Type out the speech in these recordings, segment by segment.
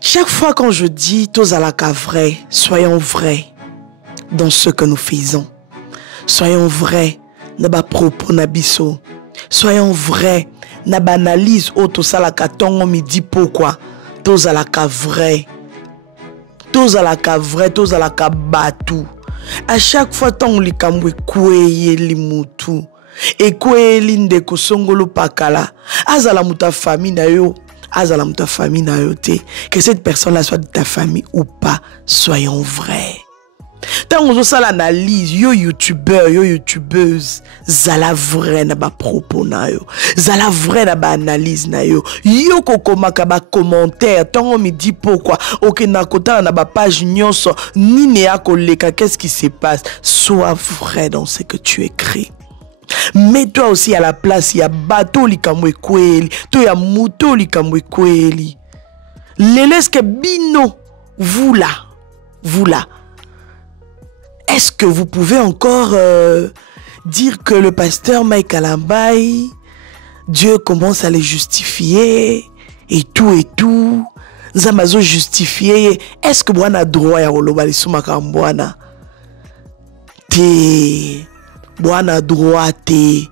chaque fois quand je dis tozalaka vrai, soyons vrais dans ce que nous faisons. Soyons vrais na ba propos na biso. Soyons vrais na ba analyse auto salaka tongo midi pourquoi tozalaka vrai. Tozalaka vrai, tozalaka batu. À chaque fois tant likamwe kweye limutu. Et kweye lindeko songolo pakala. Azala muta famille na yo. Azala muta famille na yo te. Que cette personne-là soit de ta famille ou pas, soyons vrais. Tant on ça l'analyse, yo youtubeur, yo youtubeuse, zala vrai na ba propos na yo, zala vrai na ba analyse na yo, yo kokomaka ba commentaire, tant on me dit pourquoi, ok na kota na ba page nyonso, ni ne ya koleka, qu'est-ce qui se passe, sois vrai dans ce que tu écris. Mets-toi aussi à la place, il y a bateau likamwe kweli, to ya muto likamwe kweli. Leleske bino, vous là. Est-ce que vous pouvez encore dire que le pasteur Mike Alambai, Dieu commence à les justifier et tout, Zamazo justifier. Est-ce que Bwana droit ya oloba lisumaka mbwana? Te Bwana droit te.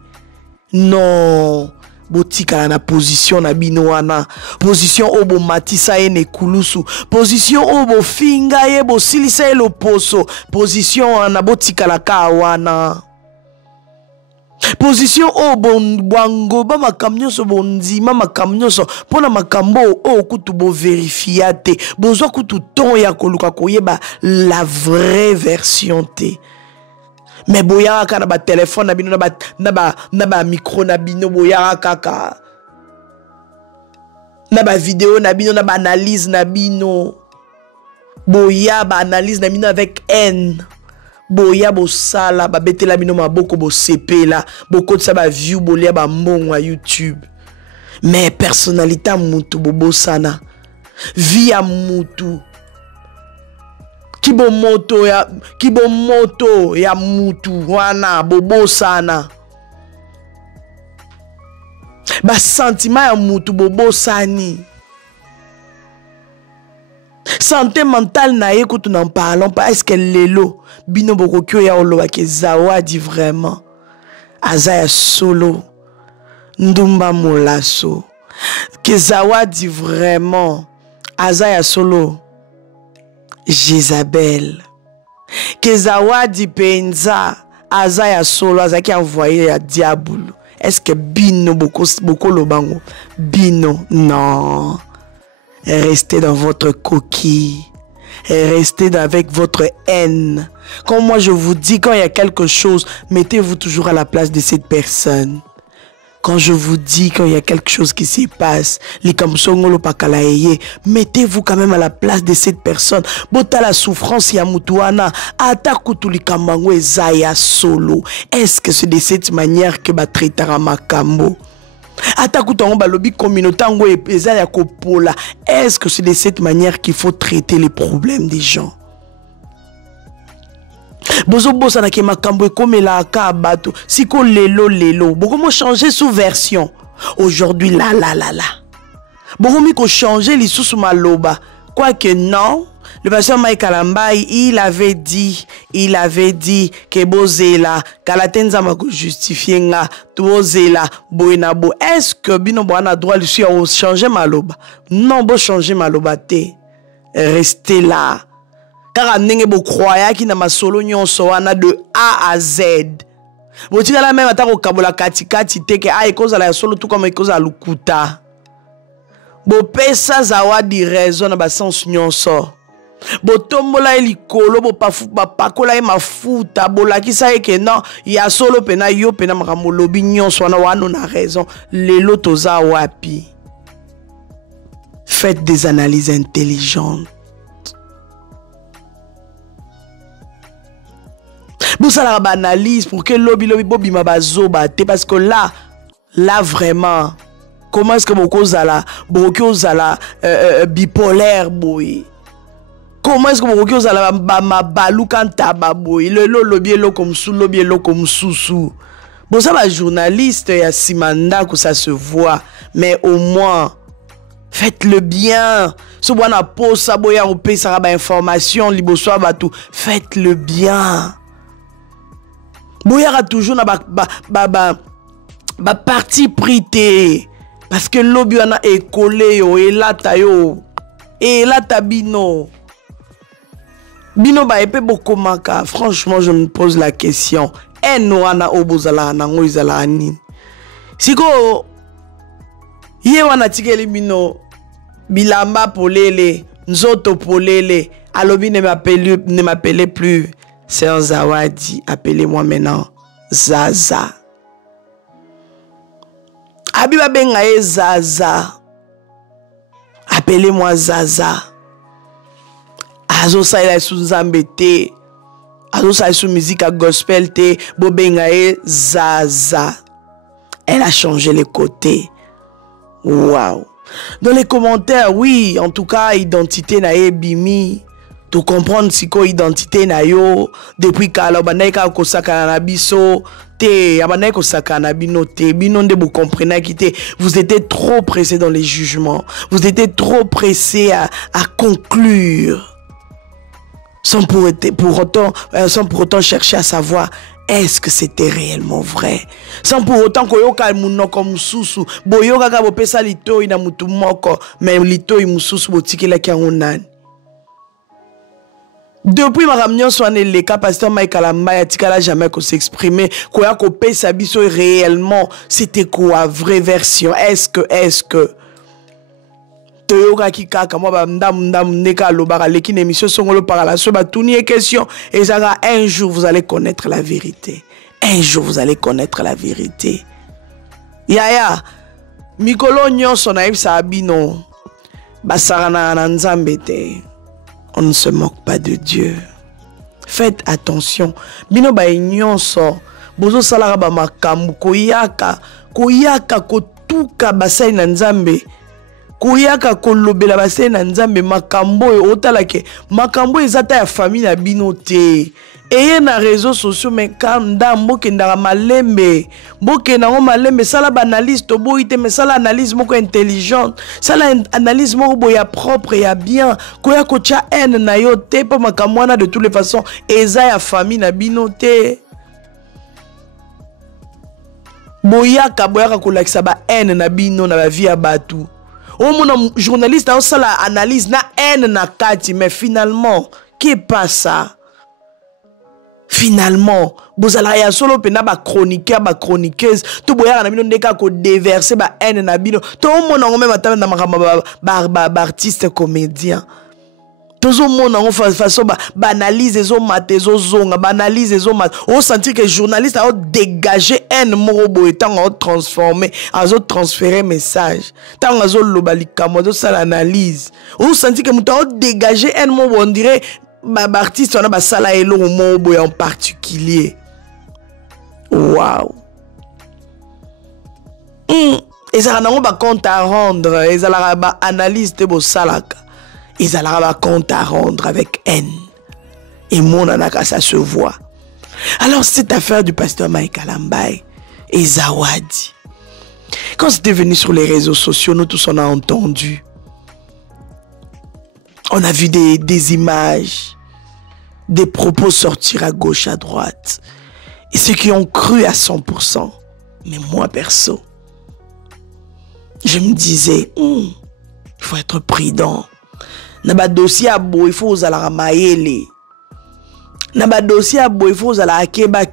Non. Botika na position na bino wana, position obo matisa ene kulusu, position obo finga ye bo silisa e loposo, position na botika la kawana, position obo bwango ba makamnyo so bondi ma makamnyo so pona makambo o kutu bo verifiate bozo kutu ton ya koluka koyeba la vraie version te. Mais boya ka na ba téléphone na bino na ba micro na bino boya kaka na ba vidéo na bino na ba analyse na bino boya ba analyse na bino avec haine boya bo sala ba betela bino maboko bo sepela boko tsa ba view bolia ba mbongo à YouTube. Mais personnalité mutu bobo sana vie à mutu kibo moto ya mutu wana bobo sana ba sentiment ya mutu bobo sani santé mentale na ye kutu n'en parlons pas. Est-ce que lelo bino bokokyo ya oloba ke zawadi vraiment azaya solo ndumba molaso ke zawadi vraiment azaya solo Jézabel. Que Zawadi Penza Azaya Solo Azaki envoyé à Diabolo. Est-ce que Bino Boko Lobango? Bino, non. Restez dans votre coquille. Restez avec votre haine. Quand moi je vous dis, quand il y a quelque chose, mettez-vous toujours à la place de cette personne. Quand je vous dis qu'il y a quelque chose qui se passe, mettez-vous quand même à la place de cette personne. Bota la souffrance ya mutuana, solo. Est-ce que c'est de cette manière que va traiter Makambo? Est-ce que c'est de cette manière qu'il faut traiter les problèmes des gens? Bozo bosa na ke makambo ekomela ka bato siko lelo bokomo changer sous version aujourd'hui la bokomi ko changer lisusu maloba quoique non. Le pasteur Mike Alambai il avait dit que bozela kalatenza mako justifier nga tozela boina bo. Est-ce que bino bwana droit lui à changer maloba? Non, bo changer maloba te, restez là. Car nenge bo croya ki na masolo nyonso wana de A à Z. Botika la même atako kabola katikati te ke a ekoza la solo tout comme ekoza lukuta. Bo pesa zawadi raison na ba sens nyonso. Bo tombola elikolo bo pakola e mafuta bolakisa eke non ya solo pena yo pena makambo lobi nyonso wana wana na raison lelo toza wapi. Faites des analyses intelligentes. Vous allez faire une analyse pour que lobby bobi mabazoba parce que là vraiment comment est-ce que beaucoup zala bipolaire boy, comment est-ce que beaucoup zala mabalu kanta baboy le lobby lo comme sous lobby lo comme sous bon ça va journaliste ya simanda que ça se voit mais au moins Faites le bien. Si vous avez pose ça, vous avez ça information, faites le bien. Vous avez toujours ba parti prité. Parce que l'obi a écolé yo et là ta yo. Et là ta bino. Bino ba épée beaucoup manka. Franchement, je me pose la question. En wana obozala na ngoizala ani. Siko ye wana tikeli bino bilamba polele, nzoto polele. Alobi ne m'appelez plus Sœur Zawadi, appelez-moi maintenant Zaza. Abiba bengaye Zaza. Appelez-moi Zaza. Azo sa ila sou nzambe te. Azo sa sou musique à gospel te. Bo bengaye Zaza. Elle a changé les côtés. Waouh. Dans les commentaires, oui, en tout cas, identité na ye bimi. To comprendre si ko identité na yo depuis kala banay ka ko sakana na biso te abanay ko sakana bino te bino nde vous comprenez qui te vous étiez trop pressé dans les jugements, vous étiez trop pressé à conclure sans pour autant chercher à savoir est-ce que c'était réellement vrai, sans pour autant que yoka muno comme susu boyoka ka bopesa lito ina mutu moko mais lito imususu botikela ki onani. Depuis ma réunion soit les cas pasteur Mike Alamba tikala jamais qu'on s'exprimer quoi qu'on paye sa biso réellement c'était quoi vraie version est-ce que Toyoka kikaka moi ba ndam neka lobara lekine émission songolo par la so ba tourner question et ça un jour vous allez connaître la vérité, un jour vous allez connaître la vérité. Yaya mikolo nyonso na ibsa abino basarana na nzambe te. On ne se moque pas de Dieu. Faites attention. Bino ba nyonso bozo salara ba makambu koyaka kotuka basai na nzambe. Koyaka kolobela basai na nzambe makambo otalake makambo ezata ya famille na bino te. Eye na réseaux sociaux mais kanda mboke ndara malembe mboke na ngo malembe sala ba analyse to boite mais sala analyse moko intelligente sala analyse moko boya propre ya bien koya ko cha en na yo te pa makamwana de toutes les façons eza ya famille na bino te boyaka ko lakisa ba en na bino na ba vie ya batu o mona journaliste a sala analyse na en na kati mais finalement qui passe ça. Finalement, vous allez solo pena ba chroniqueur ba chroniqueuse tout boya na bino ndeka ko déverser ba haine na bino to mona ngome matana na makamba ba artiste comédien tout mona ngo façon ba analyse zo matezo zonga ba analyse zo mat on sentir que journaliste a dégager haine moko boy tant a transformer a transférer message tant a zo lobalika mo zo sala analyse on sentir que muta dégager haine mo on dirait artiste on a ba sala elo mo en particulier. Wow. Et ça n'a pas compte à rendre, et ça n'a pas analyse de vos salaka. Et ça n'a pas compte à rendre avec haine. Et mon anaka ça se voit. Alors cette affaire du pasteur Mike Alamba et Zawadi. Quand c'était venu sur les réseaux sociaux, nous tous on a entendu. On a vu des images, des propos sortir à gauche, à droite. Et ceux qui ont cru à 100%. Mais moi, perso, je me disais, il faut être prudent. Naba dossier à beau, il faut aux alara maele. Naba dossier à beau, il faut aux alara keba.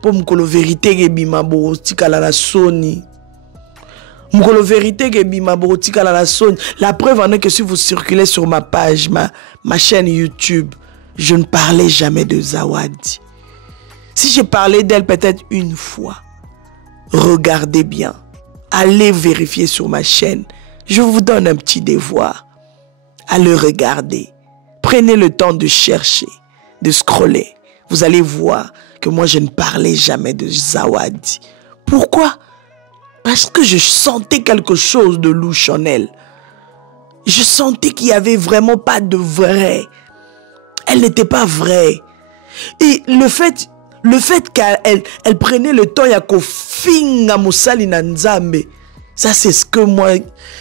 Pour me vérité que bima bo tikala la soni. La vérité que la preuve en est que si vous circulez sur ma page, ma chaîne YouTube, je ne parlais jamais de Zawadi. Si j'ai parlé d'elle peut-être une fois, regardez bien. Allez vérifier sur ma chaîne. Je vous donne un petit devoir. Allez regarder. Prenez le temps de chercher, de scroller. Vous allez voir que moi je ne parlais jamais de Zawadi. Pourquoi ? Parce que je sentais quelque chose de louche en elle. Je sentais qu'il n'y avait vraiment pas de vrai. Elle n'était pas vraie. Et le fait qu'elle prenait le temps, ya ko finga musali na nzambe, Ça, c'est ce que moi,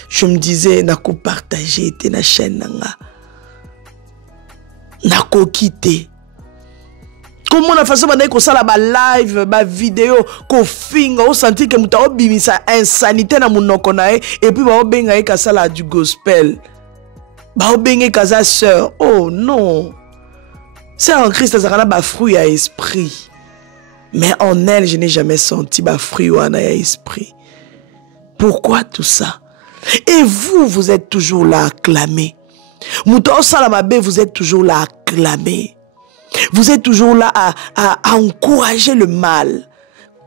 je me disais, nako partager, était na chaîne nanga. Nako quitter. Comment la façon de ça la live, ba vidéo, ko finga, on sentit que muta obimisa insanité na munoko na et puis ba obenga e kasala du gospel. Ba obenga kaza sœur. Oh non. C'est en Christ ça na ba fruit à esprit. Mais en elle, je n'ai jamais senti ba fruit ou à esprit. Pourquoi tout ça? Et vous, vous êtes toujours là à clamer. Muta Salamabe, vous êtes toujours là à clamer. Vous êtes toujours là à encourager le mal.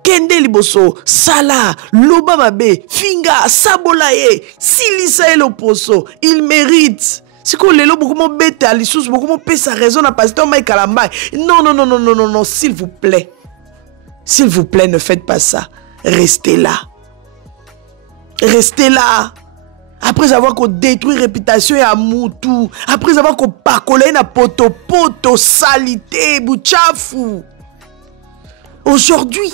Kende liboso, Sala, Loba Mabe, Finga, Sabolaye, Silisa et l'oposo, il mérite. C'est que les lots beaucoup moins bêtes à l'issous, beaucoup moins pèse sa raison à pasteur Mike Alambay. Non, non, non, non, non, non, non, s'il vous plaît. S'il vous plaît, ne faites pas ça. Restez là. Restez là. Après avoir qu'on détruit réputation et amour tout. Après avoir qu'on parcolé na poto salité, bouchafou. Aujourd'hui,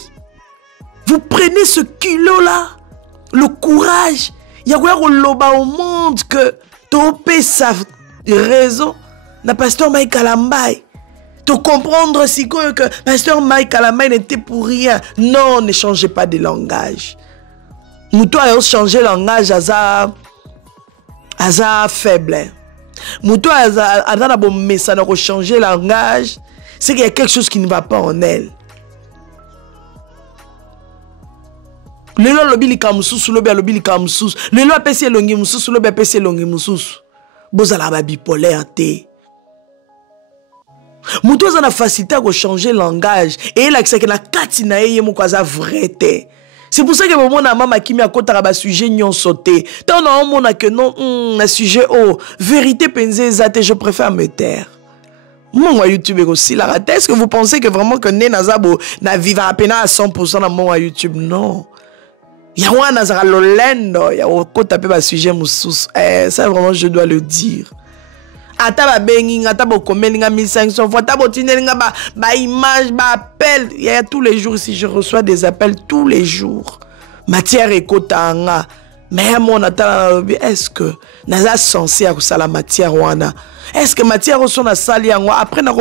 vous prenez ce kilo-là, le courage. Il y a quoi qu'on loba au monde que topé sa raison. Na pasteur Mike Alambay. De comprendre si que pasteur Mike Alambay n'était pour rien. Non, ne changez pas de langage. Nous devons changer de langage à faible. Nous devons changer de langage. C'est qu'il y a quelque chose qui ne va pas en elle. Le lo lobi li kamususu lobi lobi li kamususu. Le lo apesi longi mususu lobi apesi longi mususu. Bozala ba bipolaire te. Muto za na facilité à changer langage et il a que na kati na ye mo kwaza vrai te. C'est pour ça que mon maman qui m'a côté à sujet nyon sauté. Tant non mon a que non un sujet oh vérité pensée zate je préfère me taire. Mon YouTube aussi la rate. Est-ce que vous pensez que vraiment que né nazabo na vivre à peine à 100% dans mon YouTube non. Il y a un nazara lolendo, il y a au côté à sujet moussous. Ça vraiment je dois le dire. Ataba bengi ataba komelinga 1500 fois ataba tinelinga ba image ba appel il y a tous les jours ici je reçois des appels tous les jours matière ekotanga mais mon atala est-ce que naza censé à la matière wana est-ce que matière reço na sali yango après na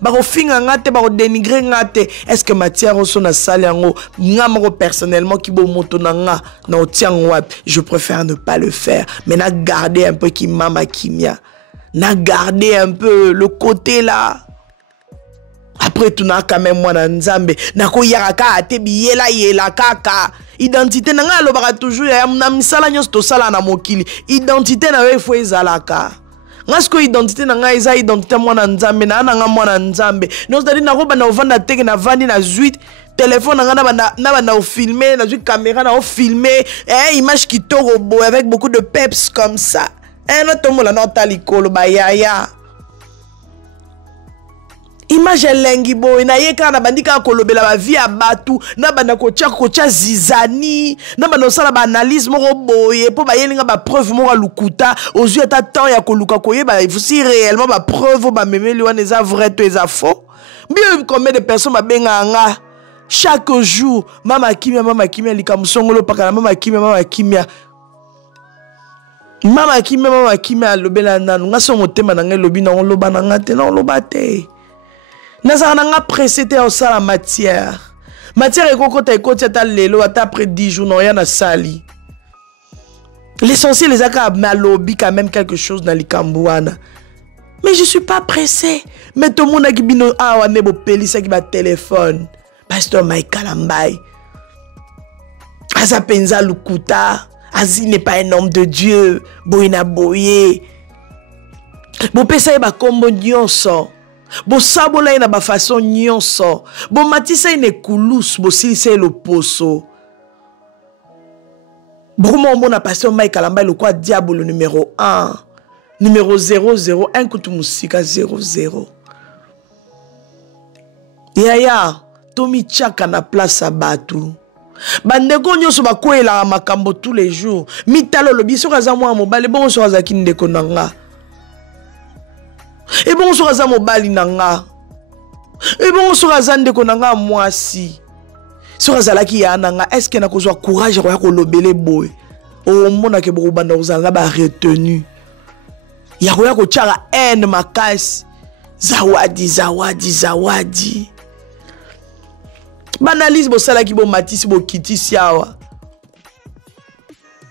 ba rofinga ngate ba dénigrer ngate est-ce que matière reço na sali yango ngamo personnellement ki bo moto nanga na otiang wapi je préfère ne pas le faire mais na garder un peu qui mama kimia n'a gardé un peu le côté là. Après tout n'a quand même moi dans Nzambe. N'a ko yaraka atebi yela kaka. Identité n'a nga lobaka toujours ya na misala nyos to sala na mokili. Identité na we fo ezalaka. Ngasko identité na nga eza identité moi na Nzambe na nga moi na Nzambe. Non c'est-à-dire na ko bana ovanda teke na vandi na zuit. Téléphone na bana au filmer na zuit caméra na au filmer image qui torobo avec beaucoup de peps comme ça. Image lengi boy na yeka na bandika kolobela ba vie abatu na banda ko tia zizani na banda sala ba analyse moko boye po ba yelinga ba preuve moko lukuta aux yeux ta temps ya koluka koyeba si réellement ba preuve ba memeli wana eza vrai to eza faux. Bien combien de personnes ba benga nga chaque jour mama kimia likamusongolo pakala mama kimia Mama kimia lobela nanu nga so motema na ngai lobi na on loba na ngate na on loba te. Naza na nga pressé te au sala matière. Matière ekokota ekoti ata lelo ata après 10 jours non ya na sali. L'essentiel les aka malobi quand même quelque chose dans likambuana. Mais je suis pas pressé. Mais tout le monde a qui bino awa nebo pelisa ki ba téléphone. Pasteur Mike Alambay. Asa penza lukuta. Azi n'est pas un homme de Dieu. Boina boye. Bo pesa ba kombo nyonso. Bo sabola na ba façon nyonso. Bo matisa ine kulus bo silise le poso. Bo mo na pasteur Mike Alambay le quoi diable le numéro 1. Numéro 001 kutu musika 00. Yaya, Tomi Chaka na place à Batu. Bandeko nyoso bakoela makambo tous les jours. Mitalo lo biso kaza mwa mobali bon so kaza kindeko nanga. Et bon so kaza mobali nanga. Et bon so kaza ndeko nanga mwasi. Sur azalaki ya nanga, est-ce que na kozwa courage ya kolobele boy? O mona ke boko banda ozanga ba retenu. Ya koya ko tchara haine makasi. Zawadi, zawadi, zawadi. Banalise bo sala ki bo matisi bo kitisi yawa.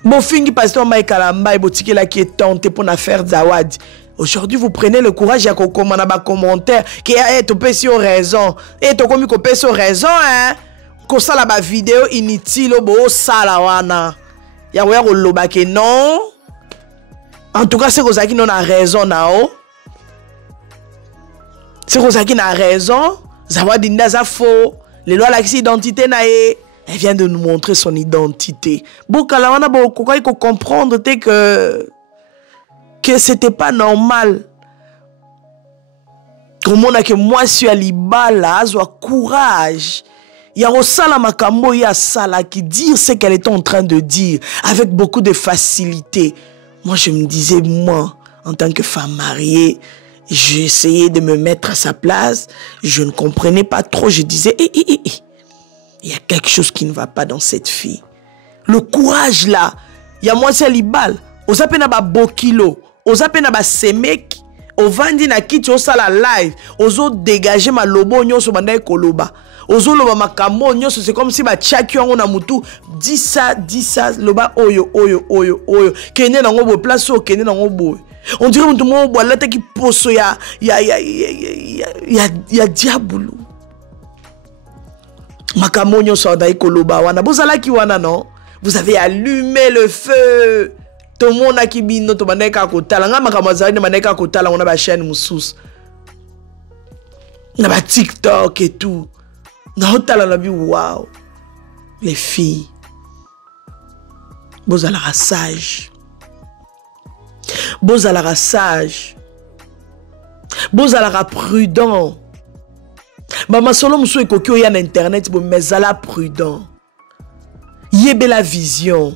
Bo fingi pasteur Mike Kalamba bo tikela qui est tenté pour na faire zawadi. Aujourd'hui, vous prenez le courage à commander un commentaire qui est au PC raison. Et to komi ko PC raison hein. Ko sala ba vidéo inutile bo sala wana. Ya koya ko loba ke non. En tout cas, c'est que qui non a raison nao. C'est que qui n'a raison. Zawadi ndaza faux. Les lois l'accès identité nae. Elle vient de nous montrer son identité. Bokala wana bo koka il faut comprendre que c'était pas normal. Comme on a que moi je suis à Libala, azwa courage. Il y a Rosala Makambo, il y a Sala qui dit ce qu'elle était en train de dire avec beaucoup de facilité. Moi je me disais, moi, en tant que femme mariée, j'essayais de me mettre à sa place. Je ne comprenais pas trop. Je disais, il y a quelque chose qui ne va pas dans cette fille. Le courage là, il y a moi c'est Libala. Ozape na ba bokilo. Ozape na ba semek, ovandi na kiti osala live, ozo dégager ma lobo nyonso banda ekoloba. Ozo loba makambo nyonso, c'est comme si ba tchaki yango na mutu, dis ça, loba oyo. Kene nango bo place o kene nango bo. On dirait mutu mo bo lata ki poso ya diabulu. Makambo nyonso banda ekoloba wana. Bozala ki wana non? Vous avez allumé le feu. Tout le monde a qui bino to bandeka kotala nga makamazali na bandeka kotala on a ba chaîne musus na ba TikTok et tout na hotala na bi wow les filles bozala sage bozala prudent mama solo musu ekoki oya na internet bo mezala prudent yebe la vision.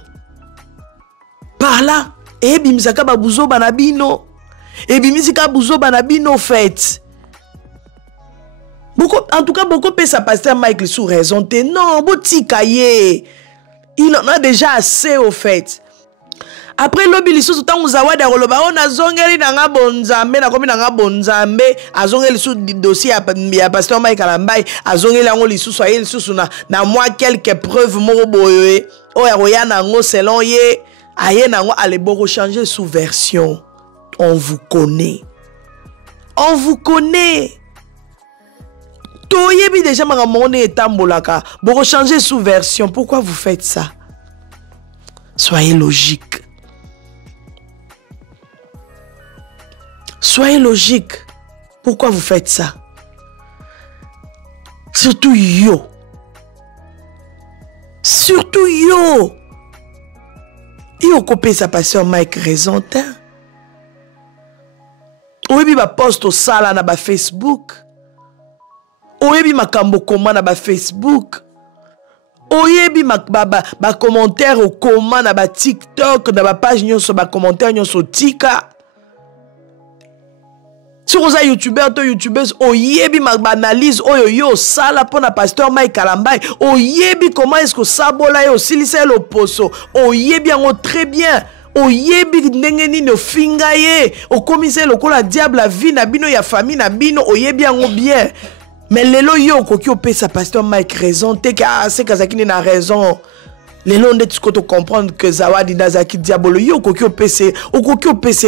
Par là, ebimizaka babuzo banabino. Ebimizika buzo banabino fait. Beaucoup, en tout cas, beaucoup peut ça pasteur Mike sous raison. Non, botikaye. Il en a déjà assez au fait. Après lobi lisu tout temps zawadi akoloba on azongeli nanga bonzambe na komi nanga bonzambe azongeli sous dossier ya pasteur Mike Kalambai azongeli ngo lisu soye lisu na moi quelques preuves mo boye o ya royana ngo selon ye. Aye nango allez changer sous version. On vous connaît. On vous connaît. Toyebi déjà maramone etambolaka. Boko changer sous version. Pourquoi vous faites ça? Soyez logique. Soyez logique. Pourquoi vous faites ça? Surtout yo. Surtout yo. Il a coupé sa passion Mike raison. Oyebi ba post au sala na ba Facebook. Oyebi makambo koma na ba Facebook. Oyebi ba commentaire au koma na ba TikTok na ba page nyonso ba commentaire nyonso tika. Si vous avez youtubeur to youtubeuse oyebi ma analyse oyo yo sala pona pasteur Mike Kalambai oyebi comment est-ce que sabola yo silisa le poso oyebi yango très bien oyebi ndenge nini ofinga ye okomise lokola diable la vie na bino ya famille na bino oyebi yango bien mais lelo yo koki opesa pasteur Mike raison te ka c'est kazaki na raison. Les longs de tu comprendre que Zawadi Nazaki Diabolo yo kokyo PC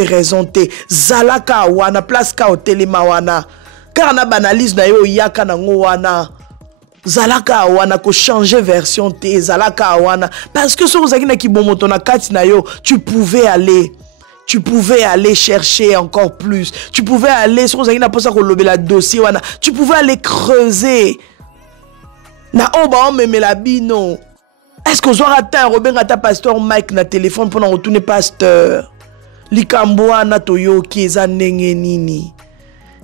raison te zalaka wana place ka hotelema wana car na banalise na yo yaka nango wana zalaka wana ko changer version te zalaka wana parce que so ozaki na kibomoto na kati na yo tu pouvais aller chercher encore plus, tu pouvais aller so ozaki na posa ko lobela dossier wana tu pouvais aller creuser na oba on meme la bino. Est-ce que vous aurez atteint Robin Gata pasteur Mike na téléphone pour retourner pasteur? Likamboa na toyoki eza ndenge nini?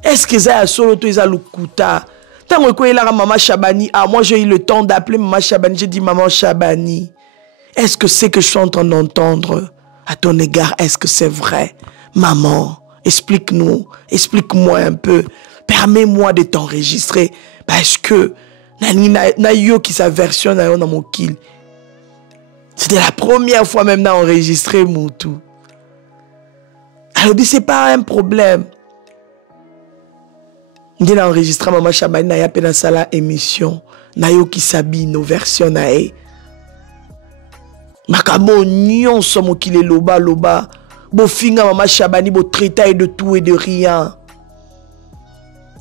Est-ce que ça solo to eza lukuta? Tant que il a maman Chabani, moi j'ai eu le temps d'appeler maman Chabani, j'ai dit maman Chabani. Est-ce que c'est que je suis en train d'entendre à ton égard? Est-ce que c'est vrai? Maman, explique-nous, explique-moi un peu. Permets-moi de t'enregistrer parce que na yo qui sa version na yo na mokili. C'était la première fois même na enregistré Moutou. Alors c'est pas un problème. On a enregistré Maman Chabani na ya pe na sala émission na yo qui sabi nos versions na e. Makabo nyonso mokili loba loba. Bo finga Maman Chabani bo traiter de tout et de rien.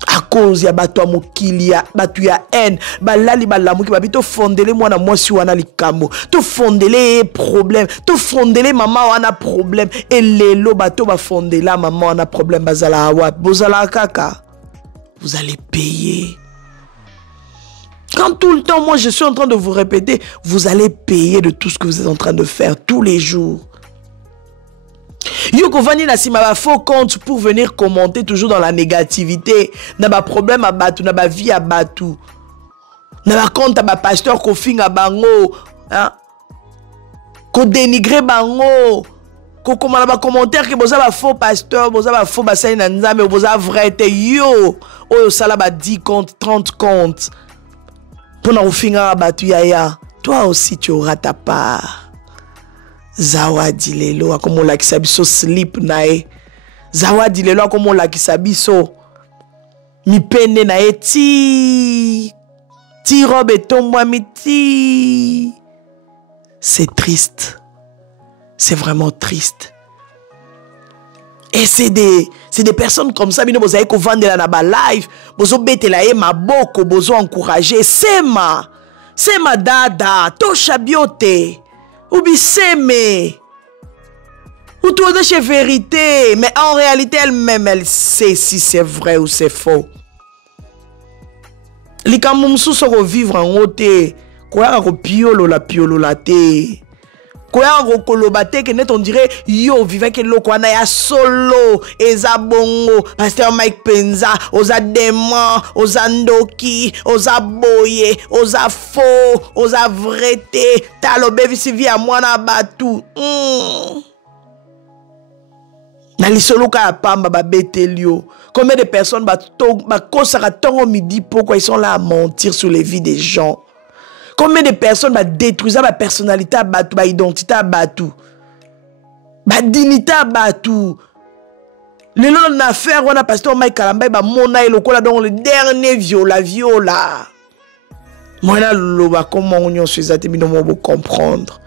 À cause ya bato ya mokili ya bato ya haine balali balamuki babito fondele mwana mwasi wana likambo to fondele problème to fondele mama wana problème et lelo bato ba fondela mama wana problème bazala awa bozala kaka vous allez payer. Quand tout le temps moi je suis en train de vous répéter, vous allez payer de tout ce que vous êtes en train de faire tous les jours. Yo kovani na sima ba faux compte pour venir commenter toujours dans la négativité. Na ba problème à batu, na ba vie à batu. Na ba compte à ba pasteur ko finga bango, hein? Ko dénigrer bango. Ko komana ba commentaire que boza ba faux pasteur, boza ba faux basai na nzambe, boza vrai te yo. Oyo sala ba 10 comptes, 30 comptes. Pour na finga batu yaya. Toi aussi tu auras ta part. Zawadi lelo akomo la kisabiso slip nae. Zawadi lelo akomo la kisabiso mi pene nae ti robe tombo miti. C'est triste. C'est vraiment triste. Et c'est des personnes comme ça, bino bozaye ko vendre la na ba live, bozo betela e maboko, bozo encourager, c'est ma dada, to chabiote. Ou biseme. Ou tout de vérité. Mais en réalité, elle-même, elle sait si c'est vrai ou c'est faux. Les kamumsu sont vivre en haute. Quoi ko piolo la te. Quoi ko kolobate que net on dirait yo vivant que lo kwa na ya solo eza bongo pasteur Mike Penza oza démon oza ndoki oza boye oza faux oza vraité talobe visivi à moi na batu na lisolo ka pamba ba betelio. Combien de personnes ba kosaka tongo midi pourquoi ils sont là à mentir sur les vies des gens. Combien de personnes va détruire ma personnalité à Batou, ma identité à Batou, ma dignité à Batou. Le long d'une affaire, on a pasteur Mike Kalamba, mon aïe, le dernier viola. Moi, là, comment on se fait, vous comprendre.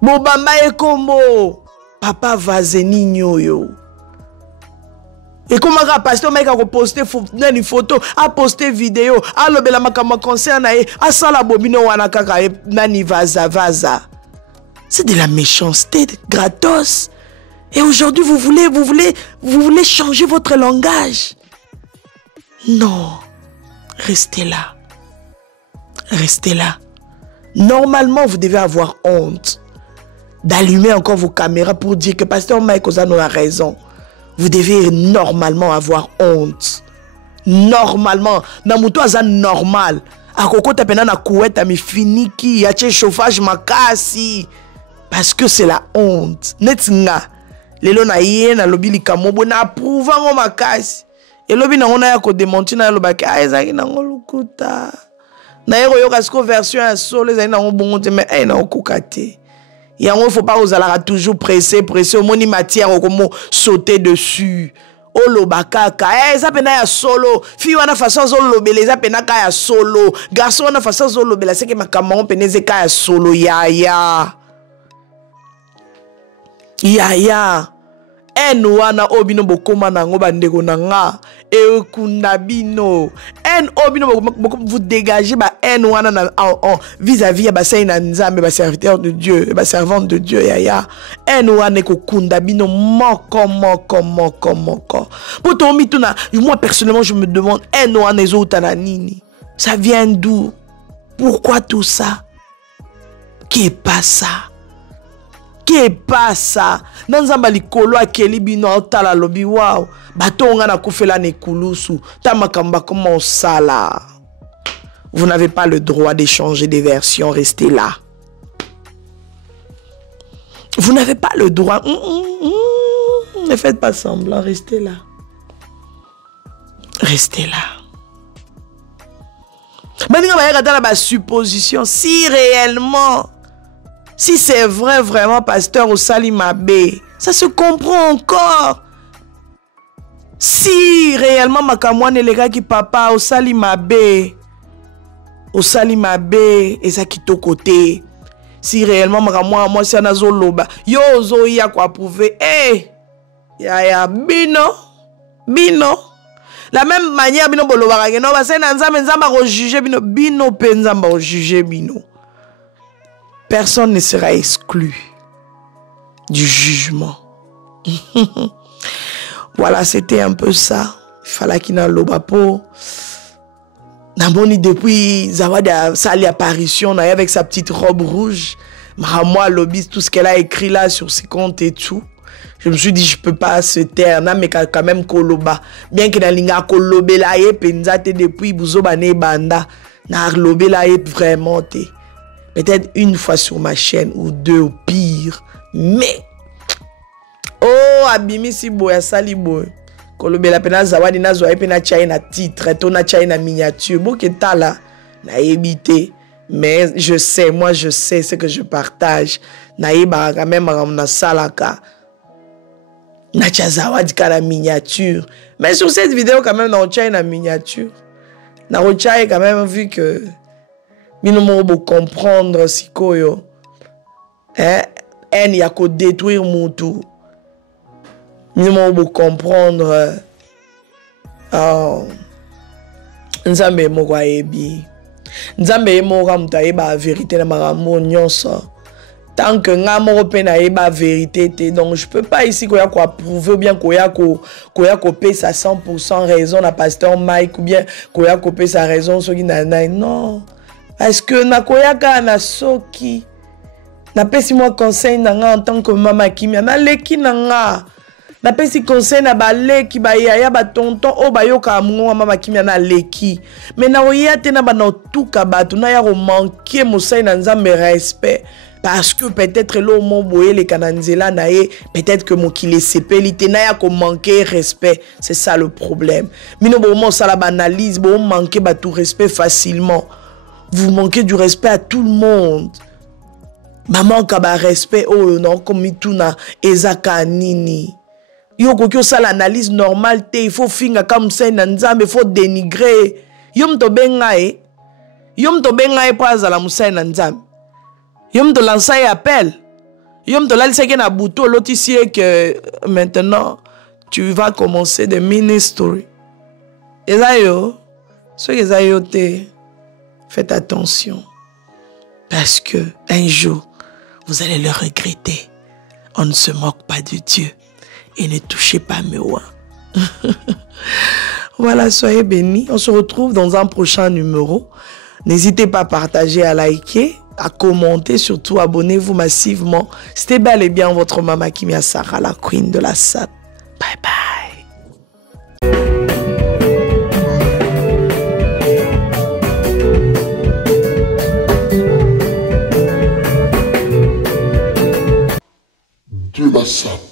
Bon, bamba et combo, papa va zenigno yo. Et comment le pasteur Mike a posté une photo, a posté vidéo, a lobela makama concerne a sala bobino wana kaka nani vaza. C'est de la méchanceté gratos. Et aujourd'hui vous voulez changer votre langage. Non. Restez là. Restez là. Normalement vous devez avoir honte d'allumer encore vos caméras pour dire que pasteur Mike Ozano a raison. Vous devez normalement avoir honte. Normalement. Namuto aza normal. Akoko tapena na couette ami finiki. Yache chauffage makasi. Parce que c'est la honte. Netinga. Lelo na ye na lobi likamobo na approuve ngo makasi. Et lobi na ngona ya ko démonter na lobaki. Ah ezaki na ngolukuta. Na yero yoka sko version ya solo ezaki na ngobongote mais na okukate. Il ne faut pas aux alara toujours presser, au moni matière au comment sauter dessus. Oh lo bakaka, ça pena ya solo. Fille wana façon zolo bele, ça pena ka ya solo. Garçon wana façon zolo bele, c'est que ma cameron peneze ka ya solo ya. En wana obino bokoma nango bandeko nanga e kundabino en obino vous dégagez ba en wana na vis-à-vis ba saina nzambe ba serviteur de Dieu ba servante de Dieu ya en wana ko kundabino moko pour tomi tuna moi personnellement je me demande en wana ezotana nini, ça vient d'où, pourquoi tout ça, qui est pas ça. Qui pas ça? Nanzamba likolo akeli bino otala lobi wow. Batonga na kufela ne kulusu. Tamakamba comment ça là? Vous n'avez pas le droit d'échanger des versions, restez là. Vous n'avez pas le droit. Ne faites pas semblant, restez là. Restez là. Maintenant, on va dans la supposition. Si réellement, si c'est vrai, vraiment, pasteur au Salimabé, ça se comprend encore. Si réellement, makamwane les gars qui papa au Salimabé, et ça qui to côté. Si réellement, moi, si on a zoloba, yo, zo, y a quoi prouver. Eh, ya, bino. La même manière, bino bolobara, no, ba se na nzamba rejuger bino pe nzamba rejuger bino. Personne ne sera exclu du jugement. Voilà, c'était un peu ça. Il fallait qu'il y ait un lobapo. Depuis Zawadi sa apparition avec sa petite robe rouge, moi lobby tout ce qu'elle a écrit là sur ses comptes et tout. Je me suis dit je peux pas se taire, mais quand même koloba. Bien que dans l'inga kolobé là et penzate depuis buzo bane banda, na lobé là et vraiment te. Peut-être une fois sur ma chaîne ou deux au pire, mais oh abimi si boya sali boy. Kolobé la pena zawadi na zo pena chai na titre, to na chai na miniature. Bon que ta là na évité, mais je sais, moi je sais ce que je partage. Na yeba quand même na salaka. Na zawadi ka la miniature. Mais sur cette vidéo quand même na chai na miniature. Na chai quand même vu que minomo bo comprendre si koyo. En ya ko détruire mon tout. Minomo bo comprendre nzambe moko ayebi. Nzambe moko mutaye ba vérité na makambo nyonso. Tant que nga moko pe na yeba vérité te, donc je peux pas ici koya ko approuver ou bien koya ko payer sa 100% raison na pasteur Mike ou bien koya ko payer sa raison soki na non. Parce que na koya ka na soki na pesi moi conseil na nga en tant que mama kimia na leki na nga. Na pesi conseil na ba leki ba yaya ba tonton o ba yoka mungo mama kimia na leki. Mais na oya te na ba na tuka batu na ya ko manquer mosai na nzambe respect. Parce que peut-être l'homme boye les kananzela nae, peut-être que mon qui les sépélité na ya ko manquer respect, c'est ça le problème. Mino bon ça la banalise, bon manquer ba tout respect facilement. Vous manquez du respect à tout le monde. Maman ka ba respect oh non comme ituna ezaka nini. Yo kokyo ça l'analyse normale te, il faut finga comme ça nzambe, il faut dénigrer. Yom to bengae pas za la musai nzambe. Yom te lance un appel. Yom te lance un bouton. L'autre ici est que maintenant, tu vas commencer des ministries. Et ça, faites attention. Parce que un jour, vous allez le regretter. On ne se moque pas de Dieu. Et ne touchez pas mes oies. Voilà, soyez bénis. On se retrouve dans un prochain numéro. N'hésitez pas à partager, à liker, à commenter, surtout abonnez-vous massivement. C'était bel et bien votre maman Kimia Sarah, la queen de la SAP. Bye bye. De la SAP.